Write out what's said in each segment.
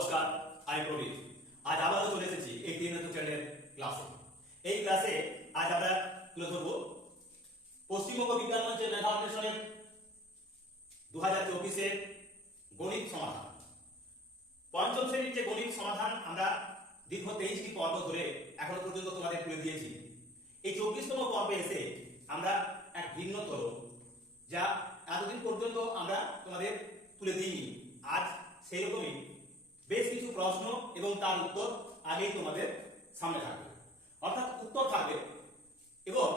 নমস্কার, আমি প্রবীর। আজ আবারও চলে এসেছি এই 3 চ্যানেলের ক্লাসে। এই ক্লাসে আজ আমরা তুলে ধরব পশ্চিমবঙ্গ বিজ্ঞান মঞ্চের মেধা অন্বেষণের 2024-এর গণিত সমাধান। পঞ্চম শ্রেণীর যে গণিত সমাধান আমরা দীর্ঘ 23টি পর্ব ধরে এখনো পর্যন্ত তোমাদের তুলে দিয়েছি। এই 24তম পর্বে এসে আমরা এক ভিন্নতর, যা এতদিন পর্যন্ত আমরা তোমাদের তুলে দিইনি, আজ সেই রকমই বেশ কিছু প্রশ্ন এবং তার উত্তর আগেই তোমাদের সামনে থাকবে। অর্থাৎ উত্তর থাকবে এবং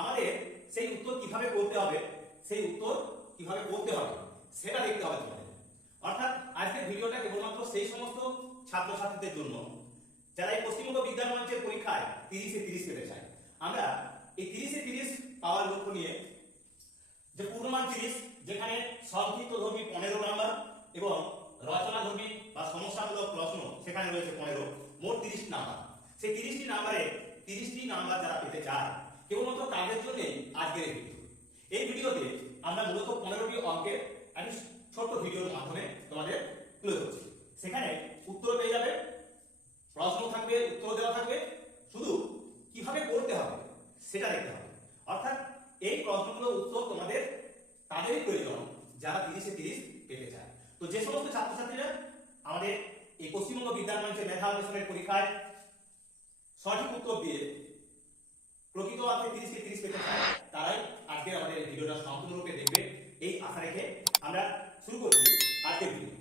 আমাদের সেই উত্তর কিভাবে করতে হবে, সেই উত্তর কিভাবে করতে হবে সেটা দেখতে হবে তোমাদের। অর্থাৎ আজকের ভিডিওটা কেবলমাত্র সেই সমস্ত ছাত্রছাত্রীদের জন্য যারা এই পশ্চিমবঙ্গ বিজ্ঞান মঞ্চের পরীক্ষায় 30-এ 30 পেতে চায়। আমরা এই 30-এ 30 পাওয়ার লক্ষ্য নিয়ে যে পূর্ণমান 30, যেখানে সংক্ষিপ্তধর্মী 15 নাম্বার এবং রচনাধর্মী বা সমস্যামূলক প্রশ্ন সেখানে রয়েছে 15, মোট 30 নাম্বার। সেই 30টি নাম্বারে 30টি নাম্বার যারা পেতে চায় কেবলমাত্র তাদের জন্যই আজকের এই ভিডিও। এই ভিডিওতে আমরা মূলত 15টি অঙ্কের একটি ছোট্ট ভিডিওর মাধ্যমে তোমাদের তুলে ধরছি। সেখানে উত্তর পেয়ে যাবে, প্রশ্ন থাকবে, উত্তর দেওয়া থাকবে, শুধু কিভাবে করতে হবে সেটা দেখতে হবে। অর্থাৎ এই প্রশ্নগুলোর উত্তর তোমাদের তাদেরই প্রয়োজন যারা 30-এ 30 পেতে চায়। তো যে সমস্ত ছাত্রছাত্রীরা আমাদের এই পশ্চিমবঙ্গ বিজ্ঞান মঞ্চের মেধা অন্বেষণের পরীক্ষায় সঠিক উত্তর দিয়ে প্রকৃত অর্থে 30-এ 30 পেতে চায়, তারাই আজকে আমাদের এই ভিডিওটা সম্পূর্ণরূপে দেখবে এই আশা রেখে আমরা শুরু করছি আজকের ভিডিও।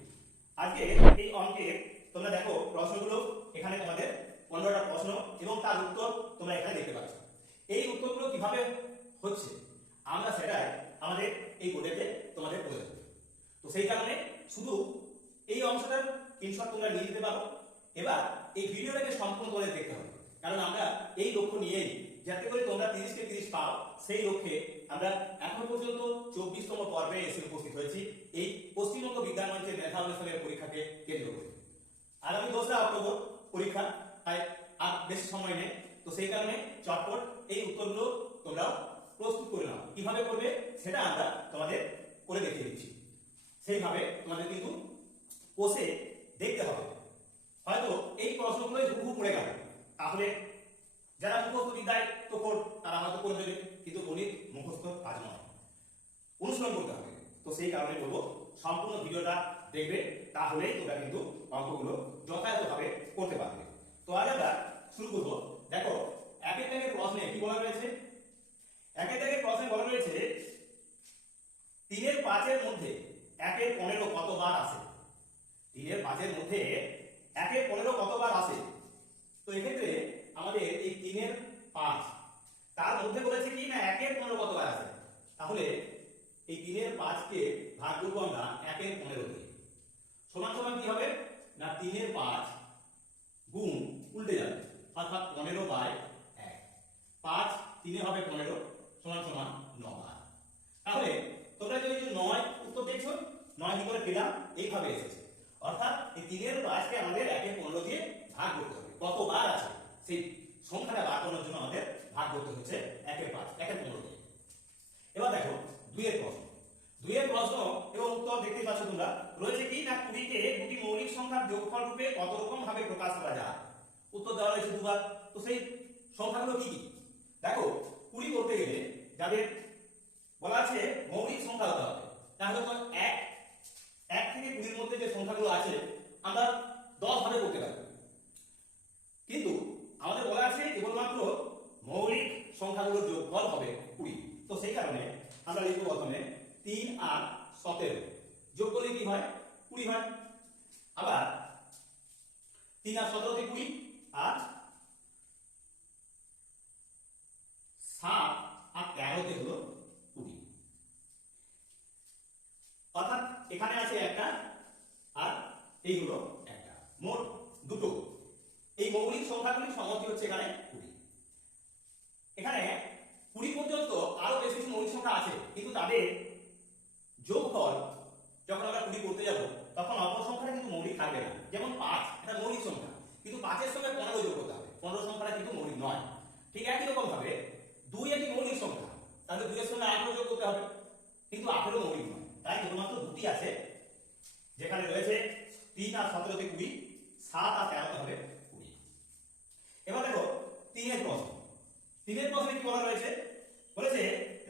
আজকে এই অঙ্কের তোমরা দেখো প্রশ্নগুলো, এখানে তোমাদের 15টা প্রশ্ন এবং তার উত্তর তোমরা এখানে দেখতে পাচ্ছ। এই উত্তরগুলো কিভাবে হচ্ছে আমরা সেটাই আমাদের এই বোর্ডেতে তোমাদের বলে দেব। তো সেই কারণে শুধু এই অংশটার স্ক্রিনশট তোমরা নিয়ে নিতে পারো। এবার এই ভিডিওটাকে সম্পূর্ণ করে দেখতে হবে, কারণ আমরা এই লক্ষ্য নিয়েই যাতে করে তোমরা 30-এ 30 পাও, সেই লক্ষ্যে আমরা এখন পর্যন্ত 24তম পর্বে এসে উপস্থিত হয়েছি এই পশ্চিমবঙ্গ বিজ্ঞান মঞ্চের মেধা অন্বেষণের পরীক্ষাকে কেন্দ্র করে। আগামী 2রা অক্টোবর পরীক্ষা, তাই আর বেশি সময় নেই। তো সেই কারণে চটপট এই উত্তরগুলো তোমরাও প্রস্তুত করে নাও। কিভাবে করবে সেটা আমরা তোমাদের করে দেখিয়ে দিচ্ছি। সেইভাবে তোমাদের কিন্তু বসে দেখতে হবে। হয়তো এই প্রশ্নগুলোই হুবহু পড়ে গেল, তাহলে যারা মুখস্থ বিদ্যায় তোকর তারা হয়তো করে দেবে, কিন্তু গণিত মুখস্থ কাজ নয়, অনুশীলন করতে হবে। তো সেই কারণে বলবো সম্পূর্ণ ভিডিওটা দেখবে, তাহলেই তোমরা কিন্তু অঙ্কগুলো যথাযথভাবে করতে পারবে। তো আজ আমরা শুরু করবো। দেখো একের দাগের প্রশ্নে কি বলা রয়েছে? একের দাগের প্রশ্নে বলা রয়েছে 3-এর 5-এর মধ্যে 1-এর 15 কতবার আসে? 3-এর 5-এর মধ্যে 1-এর 15 কতবার আসে? তো এক্ষেত্রে আমাদের এই 3-এর 5 তার মধ্যে বলেছে কি না 1-এর 15 কতবার আসে। তাহলে এই 3-এর 5-কে ভাগ করব আমরা 1-এর 15 দিয়ে। সমান সমান কি হবে না 3-এর 5 গুণ উল্টে যাবে, অর্থাৎ 15/1। 5 3-এ হবে 15 সমান সমান 9 বার। তাহলে তোমরা যদি 9 উত্তর দেখছো, 9 কি করে পেলাম? এইভাবে এসেছে। অর্থাৎ এই 3-এর 5-কে আমাদের 1-এর 15 দিয়ে ভাগ করতে হবে। কতবার আছে সেই সংখ্যাটা বার করার জন্য আমাদের ভাগ করতে হচ্ছে 1-এর 5 1-এর 15 দিয়ে। এবার দেখো 2-এর প্রশ্ন। 2-এর প্রশ্ন এবং উত্তর দেখতে পাচ্ছ তোমরা। রয়েছে কি না 20-কে দুটি মৌলিক সংখ্যার যোগফল রূপে কত রকম ভাবে প্রকাশ করা যায়? উত্তর দেওয়া রয়েছে দুবার। তো সেই সংখ্যাগুলো কি কি? দেখো 20 করতে গেলে যাদের বলা আছে মৌলিক সংখ্যা হতে হবে, তাহলে তো 1 থেকে 20-এর মধ্যে যে সংখ্যাগুলো আছে আমরা 10 ভাবে করতে পারি, কিন্তু আমাদের বলা আছে কেবলমাত্র মৌলিক সংখ্যাগুলোর যোগফল হবে 20। তো সেই কারণে আমরা লিখব প্রথমে 3 আর 17 যোগ করলে কি হয়? 20 হয়। আবার 3 আর 17 তে 20, আর 7 আর 13 তে হলো 20। অর্থাৎ এখানে আছে একটা আর এই হলো একটা, মোট দুটো। এই মৌলিক সংখ্যাগুলির সমষ্টি হচ্ছে এখানে 20। এখানে 20 পর্যন্ত আরো বেশ কিছু মৌলিক সংখ্যা আছে, কিন্তু তাদের যোগফল যখন আমরা 20 করতে যাব তখন অপর সংখ্যাটা কিন্তু মৌলিক থাকবে না। যেমন 5 এটা মৌলিক সংখ্যা, কিন্তু 5-এর সঙ্গে 15 যোগ করতে হবে, 15 সংখ্যাটা কিন্তু মৌলিক নয়। ঠিক একই রকম ভাবে 2 একটি মৌলিক সংখ্যা, তাহলে 2-এর সঙ্গে 18 যোগ করতে হবে, কিন্তু 18 মৌলিক নয়। তাই কেবলমাত্র দুটি আছে, যেখানে রয়েছে 3 আর 17 তে 20, 7 আর 13 তে হবে 20। এবার দেখো 3 এর প্রশ্ন। 3 এর প্রশ্নে কি বলা রয়েছে? বলেছে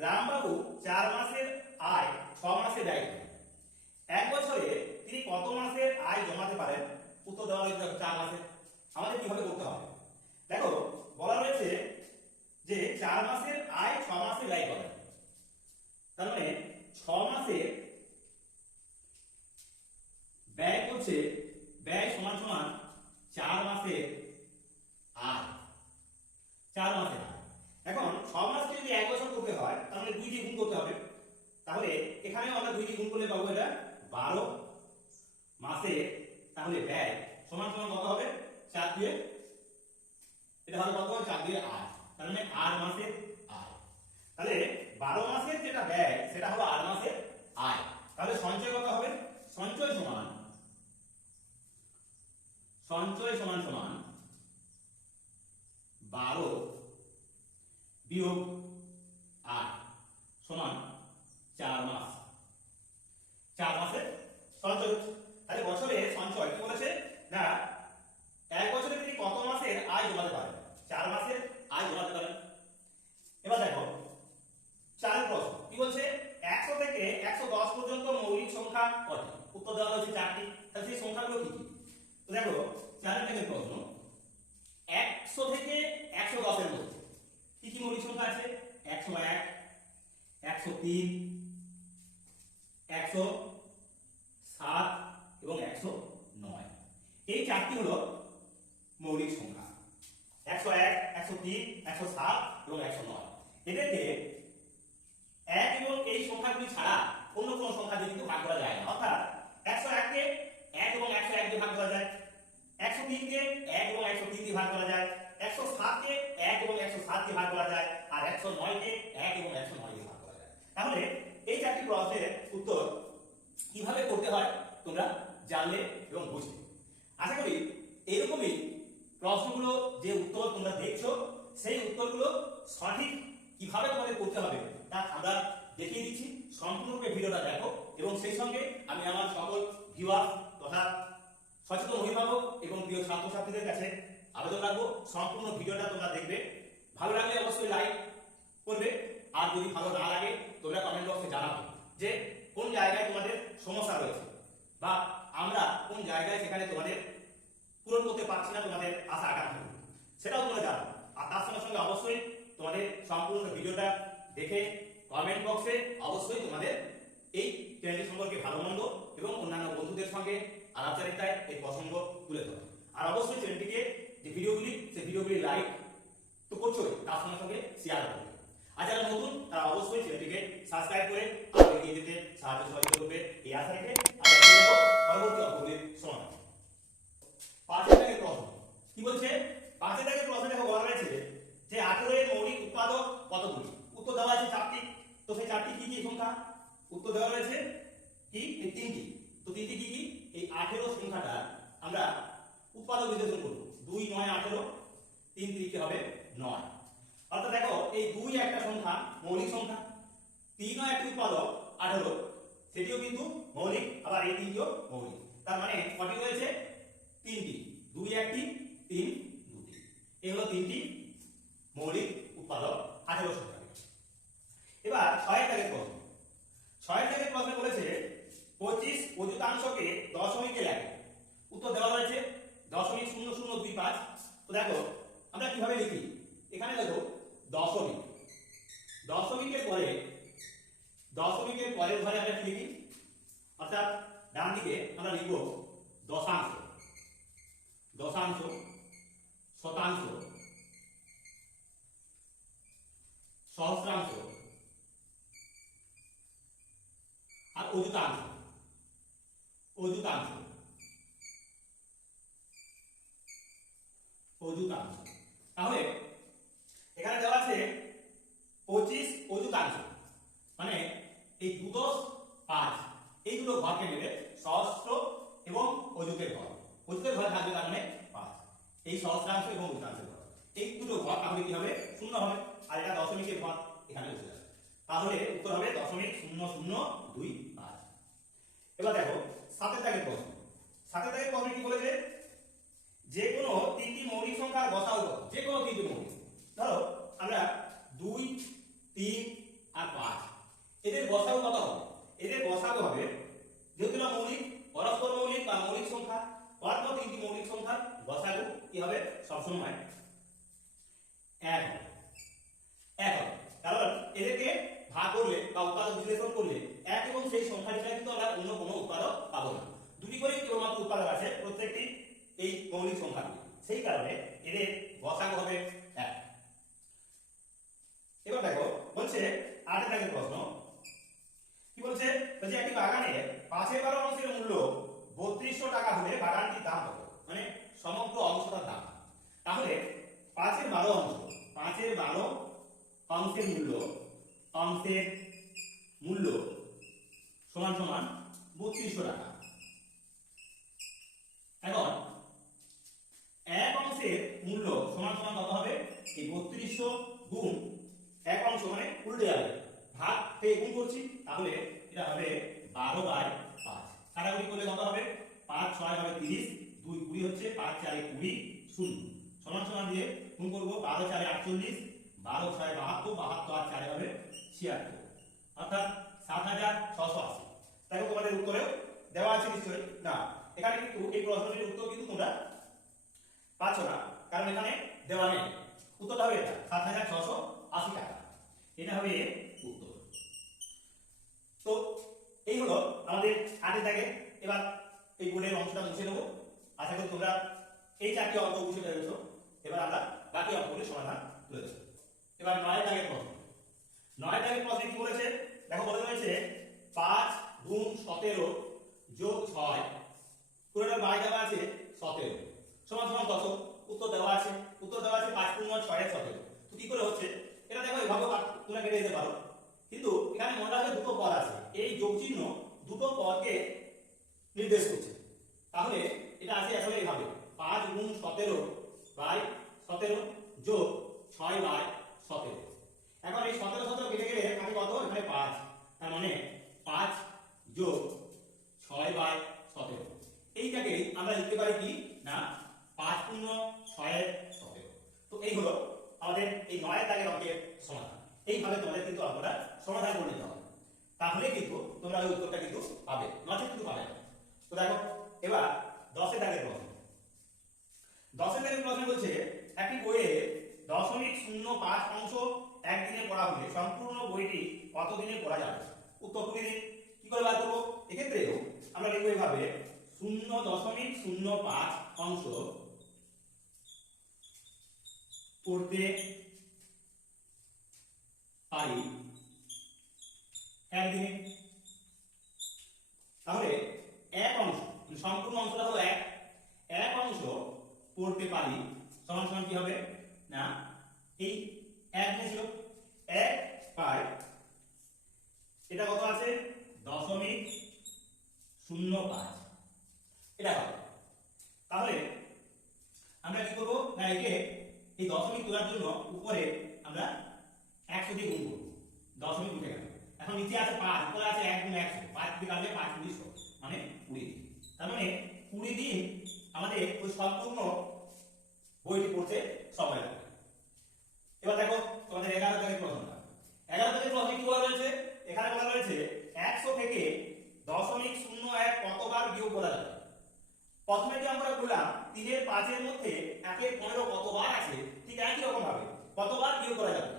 রামবাবু 4 মাসের আয় 6 মাসে ব্যয় করেন। এক বছরে তিনি কত মাসের আয় জমাতে পারেন? উত্তর দেওয়া রয়েছে 4 মাসে। আমাদের কিভাবে করতে হবে? দেখো বলা রয়েছে যে 4 মাসের আয় 6 মাসে ব্যয় করেন, তার মানে 6 মাসে ব্যয় করছে, ব্যয় সমান সমান 4 মাসের আয়। 4 মাসের আয়। এখন 6 মাসকে যদি 1 বছর করতে হয় তাহলে 2 দিয়ে গুণ করতে হবে। তাহলে এখানেও আমরা 2 দিয়ে গুণ করলে পাবো এটা 12 মাসে। তাহলে ব্যয় সমান সমান কত হবে? 4 দিয়ে, এটা হবে কত? 4 দিয়ে 8, তার মানে 8 মাসের আয়। তাহলে 12 মাসের যেটা ব্যয় সেটা হলো 8 মাসের আয়। তাহলে সঞ্চয় কত হবে? সঞ্চয় সমান 12 বিয়োগ 8 সমান 4 মাস। 4 মাসের সঞ্চয় হচ্ছে। তাহলে বছরে সঞ্চয় কি বলেছে না, এক বছরে তিনি কত মাসের আয় জমাতে পারেন? 4 মাসের আয় জমাতে পারেন। এবার দেখো 4 প্রশ্ন কি বলছে? 100 থেকে 110 পর্যন্ত মৌলিক সংখ্যা কয়টি? উত্তর দেওয়া হয়েছে 4টি। তাহলে সেই সংখ্যাগুলো কি কি? তো দেখো 4 নম্বরের প্রশ্ন, 100 থেকে 110 এর মধ্যে কি কি মৌলিক সংখ্যা আছে? 101, 103, 107 এবং 109। এই 4টি হলো মৌলিক সংখ্যা। 101, 103, 107 এবং 109। এদেরকে 1 এবং এই সংখ্যাগুলি ছাড়া অন্য কোন সংখ্যা দিয়ে কিন্তু ভাগ করা যায় না। অর্থাৎ 101 কে 1 এবং 101 দিয়ে ভাগ করা যায়, 103 কে 1 এবং 103 দিয়ে ভাগ করা যায়, 107 কে 1 এবং 107 দিয়ে ভাগ করা যায়, আর 109 কে 1 এবং 109 দিয়ে ভাগ করা যায়। তাহলে এই 4টি প্রশ্নের উত্তর কিভাবে করতে হয় তোমরা জানলে এবং বুঝলে। আশা করি এরকমই প্রশ্নগুলো যে উত্তর তোমরা দেখছো সেই উত্তরগুলো সঠিক কিভাবে তোমাদের করতে হবে তা আমরা দেখিয়ে দিচ্ছি। সম্পূর্ণরূপে ভিডিওটা দেখো এবং সেই সঙ্গে আমি আমার সকল ভিউয়ার তথা সচেতন অভিভাবক এবং প্রিয় ছাত্রছাত্রীদের কাছে আবেদন রাখবো সম্পূর্ণ ভিডিওটা তোমরা দেখবে। ভালো লাগলে অবশ্যই লাইক করবে, আর যদি ভালো না লাগে তোমরা কমেন্ট বক্সে জানাবে যে কোন জায়গায় তোমাদের সমস্যা রয়েছে বা আমরা কোন জায়গায় সেখানে তোমাদের পূরণ করতে পারছি না তোমাদের আশা আকাঙ্ক্ষা, সেটাও তোমরা জানো। আর তার সঙ্গে সঙ্গে অবশ্যই তোমাদের সম্পূর্ণ ভিডিওটা দেখে কমেন্ট বক্সে অবশ্যই তোমাদের এই চ্যানেলটি সম্পর্কে ভালো মন্দ এবং অন্যান্য বন্ধুদের সঙ্গে আলাপচারিতায় এই প্রসঙ্গ তুলে ধরো। আর অবশ্যই চ্যানেলটিকে যে ভিডিওগুলি সেই ভিডিওগুলি লাইক তো করছোই, তার সঙ্গে সঙ্গে শেয়ার করবে। আর যারা নতুন তারা অবশ্যই চ্যানেলটিকে সাবস্ক্রাইব করে আরো এগিয়ে যেতে সাহায্য সহযোগিতা করবে এই আশা রেখে আমরা এগিয়ে যাবো পরবর্তী অঙ্কের সমাধান। 5 দাগের প্রশ্ন কি বলছে? 5 দাগের প্রশ্ন দেখো বলা রয়েছে যে 18 এর মৌলিক উৎপাদক কতগুলি? উত্তর দেওয়া আছে 4টি। তো সেই 4টি কি কি সংখ্যা? উত্তর দেওয়া রয়েছে কি? এই 3টি। তো 3টি কি কি? এই 18 সংখ্যাটা আমরা উৎপাদক বিশ্লেষণ করব। 2 9 18, 3 3 হবে 9। অর্থাৎ দেখো এই 2 একটা সংখ্যা মৌলিক সংখ্যা, 3 একটি উৎপাদক 18 সেটিও কিন্তু মৌলিক, আবার এই 3টিও মৌলিক। তার মানে কটি রয়েছে? 3টি। 2 একটি, 3 দুটি। এই হলো 3টি মৌলিক উৎপাদক 18 সংখ্যা। এবার 6 দাগের প্রশ্ন। 6 দাগের প্রশ্নে বলেছে 25 অযুতাংশকে দশমিকে লেখো। উত্তর দেওয়া রয়েছে 0.0025। তো দেখো আমরা কিভাবে লিখি? এখানে দেখো দশমিক, দশমিকের পরের ঘরে আমরা কি লিখি? অর্থাৎ ডান দিকে আমরা লিখব দশাংশ, দশাংশ, শতাংশ, সহস্রাংশ আর অযুতাংশ, অযুতাংশ, অযুতাংশ। তাহলে এখানে দেওয়া আছে 25 অযুতাংশ, মানে এই 2.5 এই দুটো ঘরকে নেবে, সহস্র এবং অযুতের ঘর। অযুতের ঘর থাকবে তার মানে 5, এই সহস্রাংশ এবং অযুতাংশের ঘর, এই দুটো ঘর তাহলে কি হবে? শূন্য হবে। আর এটা দশমিকের ঘর এখানে বসে যাবে। তাহলে উত্তর হবে 0.0025। এবার দেখো 7 দাগের প্রশ্ন। 7 দাগের প্রশ্নে কি বলেছে, যে কোনো তিনটি মৌলিক সংখ্যার গসাগু কত, যে কোনো তিনটি মৌলিক, ধরো আমরা 2 3 আর 5, এদের গসাগু কত হবে? এদের গসাগু হবে, যেহেতু না মৌলিক, পরস্পর মৌলিক বা মৌলিক সংখ্যা, পরপর তিনটি মৌলিক সংখ্যার গসাগু কি হবে? সবসময় 1 হবে, 1 হবে। কারণ এদেরকে ভাগ করলে বা উৎপাদক বিশ্লেষণ করলে এক এবং সেই সংখ্যাটি ছাড়া কিন্তু আমরা অন্য কোনো উৎপাদক পাবো না। দুটি করে কেবলমাত্র উৎপাদক আছে প্রত্যেকটি এই মৌলিক সংখ্যাগুলি, সেই কারণে এদের গসাগু হবে 1। এবার দেখো বলছে 8 দাগের প্রশ্ন কি বলছে, যে একটি বাগানের 5/12 অংশের মূল্য 3200 টাকা হলে বাগানটির দাম কত? মানে সমগ্র অংশটার দাম। তাহলে 5/12 অংশ, 5/12 অংশের মূল্য সমান সমান 3200 টাকা। এখন এক অংশের মূল্য সমান সমান কত হবে? এই 3200 গুণ এক অংশ, মানে উল্টে যাবে, ভাগ থেকে গুণ করছি, তাহলে এটা হবে 12/5। কাটাকুটি করলে কত হবে? 5 6 হবে 30, 2 20 হচ্ছে, 5 4 20, 0 সমান সমান দিয়ে গুণ করব, 12 4 48, 12 6 72, 72 আর 4 হবে 76, অর্থাৎ 7680। তাই তোমাদের উত্তরেও দেওয়া আছে নিশ্চয়ই না? এখানে কিন্তু এই প্রশ্নটির উত্তর কিন্তু তোমরা পাচ্ছ না, কারণ এখানে দেওয়া নেই। উত্তরটা হবে এটা 7680 টাকা, এটা হবে উত্তর। তো এই হলো আমাদের 8 দাগে। এবার এই বোর্ডের অংশটা মুছে নেব। আশা করি তোমরা এই 4টি অঙ্ক বুঝে পেরেছো। এবার আমরা বাকি অঙ্কগুলির সমাধান তুলে দেব। এবার 9 দাগের প্রশ্ন, 9 দাগের প্রশ্নে কি বলেছে দেখো, বলে রয়েছে 5 গুণ 17 যোগ 6, পুরোটা বাই দেওয়া আছে 17 সমান সমান কত? উত্তর দেওয়া আছে, 5 গুণ 9 6 এর 17। তো কি করে হচ্ছে এটা দেখো, এভাবে তোমরা কেটে দিতে পারো, কিন্তু এখানে মনে রাখবে দুটো পদ আছে, এই যোগ চিহ্ন দুটো পদকে নির্দেশ করছে। তাহলে এটা আছে আসলে এইভাবে, 5 গুণ 17 বাই 17 যোগ 6/17। এখন এই 17 17 কেটে গেলে থাকে কত? এখানে 5, তার মানে 5 যোগ 6/17। এইটাকে আমরা লিখতে পারি কি না, 5 গুণ 6 এর 17। তো এই হলো আমাদের এই 9 দাগের অঙ্কের সমাধান। এইভাবে তোমাদের কিন্তু অঙ্কটা সমাধান করে নিতে হবে, তাহলে কিন্তু তোমরা ওই উত্তরটা কিন্তু পাবে, নচেত কিন্তু পাবে না। তো দেখো এবার 10 দাগের প্রশ্ন, 10 দাগের প্রশ্ন বলছে একটি বইয়ে 0.05 অংশ একদিনে পড়া হলে সম্পূর্ণ বইটি কত দিনে পড়া যাবে? উত্তর তুমি দিন। কি করে বার করবো? এক্ষেত্রেও আমরা লিখবো এইভাবে, 0.05 অংশ পড়তে পারি একদিনে। তাহলে এক অংশ, সম্পূর্ণ অংশটা হলো এক অংশ পড়তে পারি সমান সমান কি হবে না, এই একদিনে ছিল 1/, এটা কত আছে? 0.05, এটা হবে। তাহলে আমরা কি করবো না, একে এই দশমিক তোলার জন্য উপরে আমরা 100 দিয়ে গুণ করবো, দশমিক উঠে গেল। এখন নিচে আছে 5, উপরে আছে 1 গুণ 100, 5 দিয়ে কাটলে 5 × 100 মানে 20 দিন। তার মানে 20 দিন আমাদের ওই সম্পূর্ণ বইটি পড়তে সময় লাগবে। এবার দেখো তোমাদের 11 দাগের প্রশ্নটা, 11 দাগের প্রশ্নে কি বলা রয়েছে? এখানে বলা রয়েছে 100 থেকে 0.01 কতবার বিয়োগ করা যাবে? প্রথমে যে আমরা বললাম 3 এর 5 এর মধ্যে 1 এর 15 কতবার আছে, ঠিক একই রকম ভাবে কতবার বিয়োগ করা যাবে?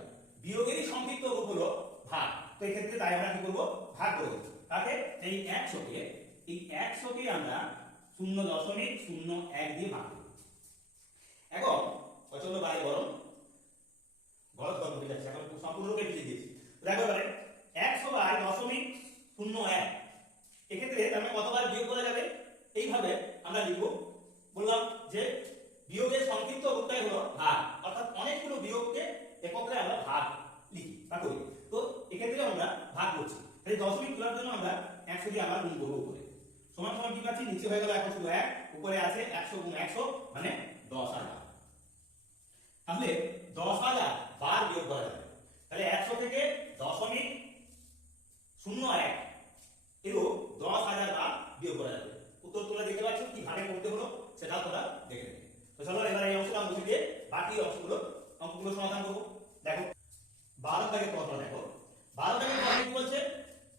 বিয়োগেরই সংক্ষিপ্ত রূপ হলো ভাগ। তো এই ক্ষেত্রে তাই আমরা কি করব? ভাগ করে দেব। তাহলে এই 100 কে আমরা 0.01 দিয়ে ভাগ করব। এখন প্রচন্ড বাইরে গরম হয়ে যাচ্ছে, এখন সম্পূর্ণরূপে লিখে দিয়েছি। দেখো এবারে 100/0.01, এক্ষেত্রে আমরা কতবার বিয়োগ করা যাবে? এইভাবে আমরা লিখব, বললাম যে বিয়োগের সংক্ষিপ্ত রূপটাই হলো ভাগ, অর্থাৎ অনেকগুলো বিয়োগকে একত্রে আমরা ভাগ লিখি বা করি। তো এক্ষেত্রে আমরা ভাগ করছি, তাই দশমিক তোলার জন্য আমরা 100 দিয়ে আবার গুণ করব উপরে, সমান সমান কি পাচ্ছি? নিচে হয়ে গেল এখন শুধু 1, উপরে আছে 100 গুণ 100 মানে 10,000। তাহলে 10,000 বার বিয়োগ করা যাবে। তাহলে 100 থেকে 0.01 এরও 10,000 বার বিয়োগ করা যাবে। উত্তর তোমরা দেখতে পাচ্ছ কিভাবে করতে হলো সেটাও তোমরা দেখে নেবে। তো চলো এবার এই অংশটা মুছে দিয়ে বাকি অঙ্কগুলো সমাধান করবো। দেখো 12 দাগের প্রশ্ন দেখো, 12 দাগের প্রশ্ন কি বলছে,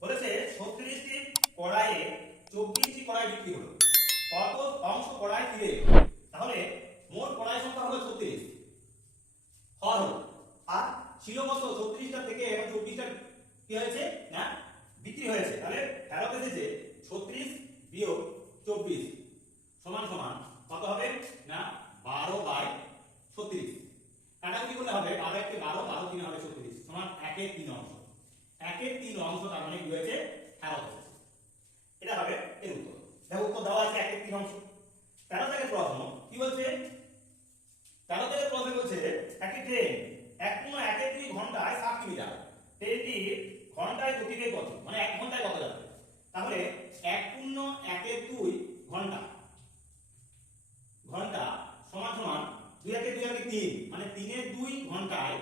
বলেছে 36টি কড়াইয়ে 24টি কড়াই বিক্রি হলো, কত অংশ কড়াই ফিরে এলো? তাহলে মোট কড়াই সংখ্যা হলো 36, হর হলো, আর ছিল কত 36টা থেকে এখন 24টা কি হয়েছে না বিক্রি হয়েছে। তাহলে ফেরত এসেছে 36 বিয়োগ 24 সমান সমান কত হবে না 12/36। কাটাকুটি করলে হবে 12 কে 12, 12 3 হবে 36 সমান 1/3 অংশ। 1/3 অংশ তার মানে কি হয়েছে ফেরত এসেছে। এটা হবে এর উত্তর। দেখো উত্তর দেওয়া আছে 1/3 অংশ। 13 থেকে প্রশ্ন কি বলছে, 13 থেকে প্রশ্ন বলছে একটি ট্রেন 1.1 ঘন্টায় 60 কিলোমিটার, ট্রেনটি ঘন্টায় গতিবেগ কত, মানে 1 ঘন্টায় কত যাবে? তাহলে 1.1 ঘন্টা ঘন্টা সমান সমান 2 একে 2 একে 3, মানে 3/2 ঘন্টায়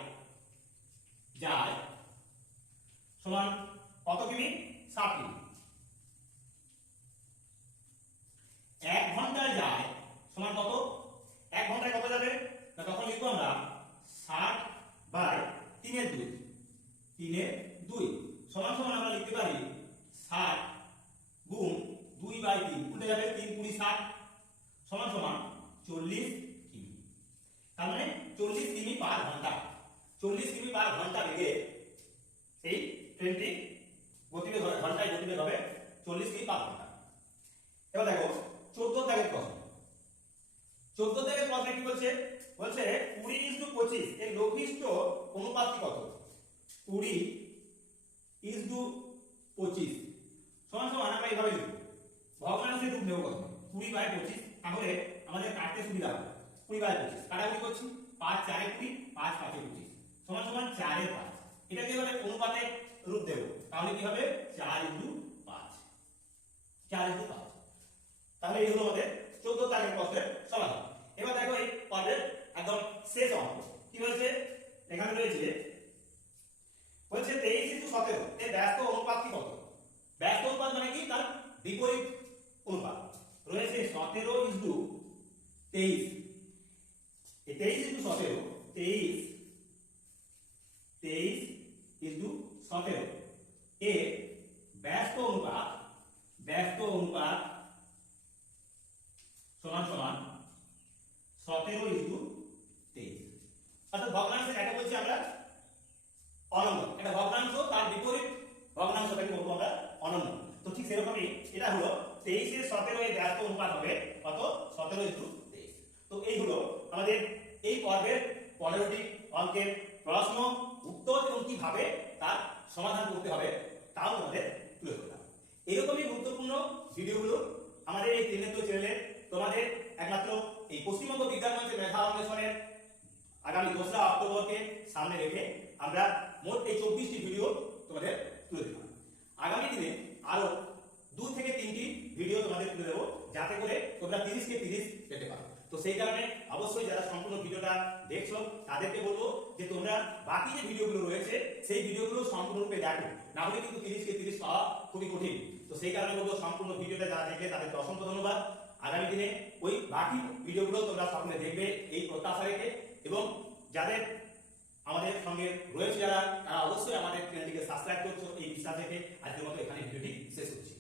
যায় সমান কত কিমি? 60 কিমি। 1 ঘন্টায় যায় সমান কত? 1 ঘন্টায় কত যাবে? না তখন লিখবো আমরা 60/3/2, 3/2 সমান সমান আমরা লিখতে পারি 60 গুণ 2/3, উল্টে যাবে 3 20 60 সমান সমান 40 কিমি। তার মানে 40 কিমি পার ঘন্টা, 40 কিমি পার ঘন্টা বেগে এই ট্রেনটি গতিবেগ হবে, ঘন্টায় গতিবেগ হবে 40 কিমি পার ঘন্টা। এবার দেখো 14 দাগের প্রশ্ন, 14 দাগের প্রশ্নে কি বলছে, বলছে 20:25 এর লঘিষ্ঠ অনুপাতটি কত? 20:25 সমান সমান আমরা এইভাবে লিখব, ভগ্নাংশের রূপ নেব কত? 20/25। তাহলে আমাদের কাটতে সুবিধা হবে 20/25, কাটাকুটি করছি 5 4 এ 20, 5 5 এ 25 সমান সমান 4 এর 5। এটা কি হবে অনুপাতের রূপ দেব, তাহলে কি হবে 4:5, 4:5। তাহলে এই হলো আমাদের 14 দাগের প্রশ্নের সমাধান। এবার দেখো এই পর্বের একদম শেষ অঙ্ক কি বলেছে, এখানে রয়েছে বলছে 23:17 এর ব্যস্ত অনুপাতটি কত? ব্যস্ত অনুপাত মানে কি, তার বিপরীত অনুপাত রয়েছে 17:23। এই 23:17 23:17 এর ব্যস্ত অনুপাত সমান সমান 17:23। অর্থাৎ ভগ্নাংশের এটা বলছি আমরা অনন্য, এটা ভগ্নাংশ তার বিপরীত ভগ্নাংশটাকে বলবো আমরা অনন্য। তো ঠিক সেরকমই এটা হলো 23:17 এর ব্যস্ত অনুপাত হবে কত? 17:23। তো এই হলো আমাদের এই পর্বের 15টি অঙ্কের প্রশ্ন, উত্তর এবং কিভাবে তার সমাধান করতে হবে তাও তোমাদের তুলে ধরলাম। এরকমই গুরুত্বপূর্ণ ভিডিওগুলো আমাদের এই ত্রিনেত্র চ্যানেলে তোমাদের একমাত্র এই পশ্চিমবঙ্গ বিজ্ঞান মঞ্চের মেধা অন্বেষণের আগামী 2রা অক্টোবরকে সামনে রেখে আমরা মোট এই 24টি ভিডিও তোমাদের তুলে দিলাম। আগামী দিনে আরো 2 থেকে 3টি ভিডিও তোমাদের তুলে দেবো, যাতে করে তোমরা 30 কে 30 পেতে পারো। তো সেই কারণে অবশ্যই যারা সম্পূর্ণ ভিডিওটা দেখছো তাদেরকে বলবো যে তোমরা বাকি যে ভিডিওগুলো রয়েছে সেই ভিডিওগুলো সম্পূর্ণরূপে দেখো, না হলে কিন্তু 30 কে 30 পাওয়া খুবই কঠিন। তো সেই কারণে বলবো সম্পূর্ণ ভিডিওটা যারা দেখবে তাদেরকে অসংখ্য ধন্যবাদ। আগামী দিনে ওই বাকি ভিডিওগুলো তোমরা সকলে দেখবে এই প্রত্যাশা রেখে, এবং যাদের আমাদের সঙ্গে রয়েছে যারা, তারা অবশ্যই আমাদের চ্যানেলটিকে সাবস্ক্রাইব করছো এই বিশ্বাস রেখে আজকের মতো এখানে ভিডিওটি শেষ করছি।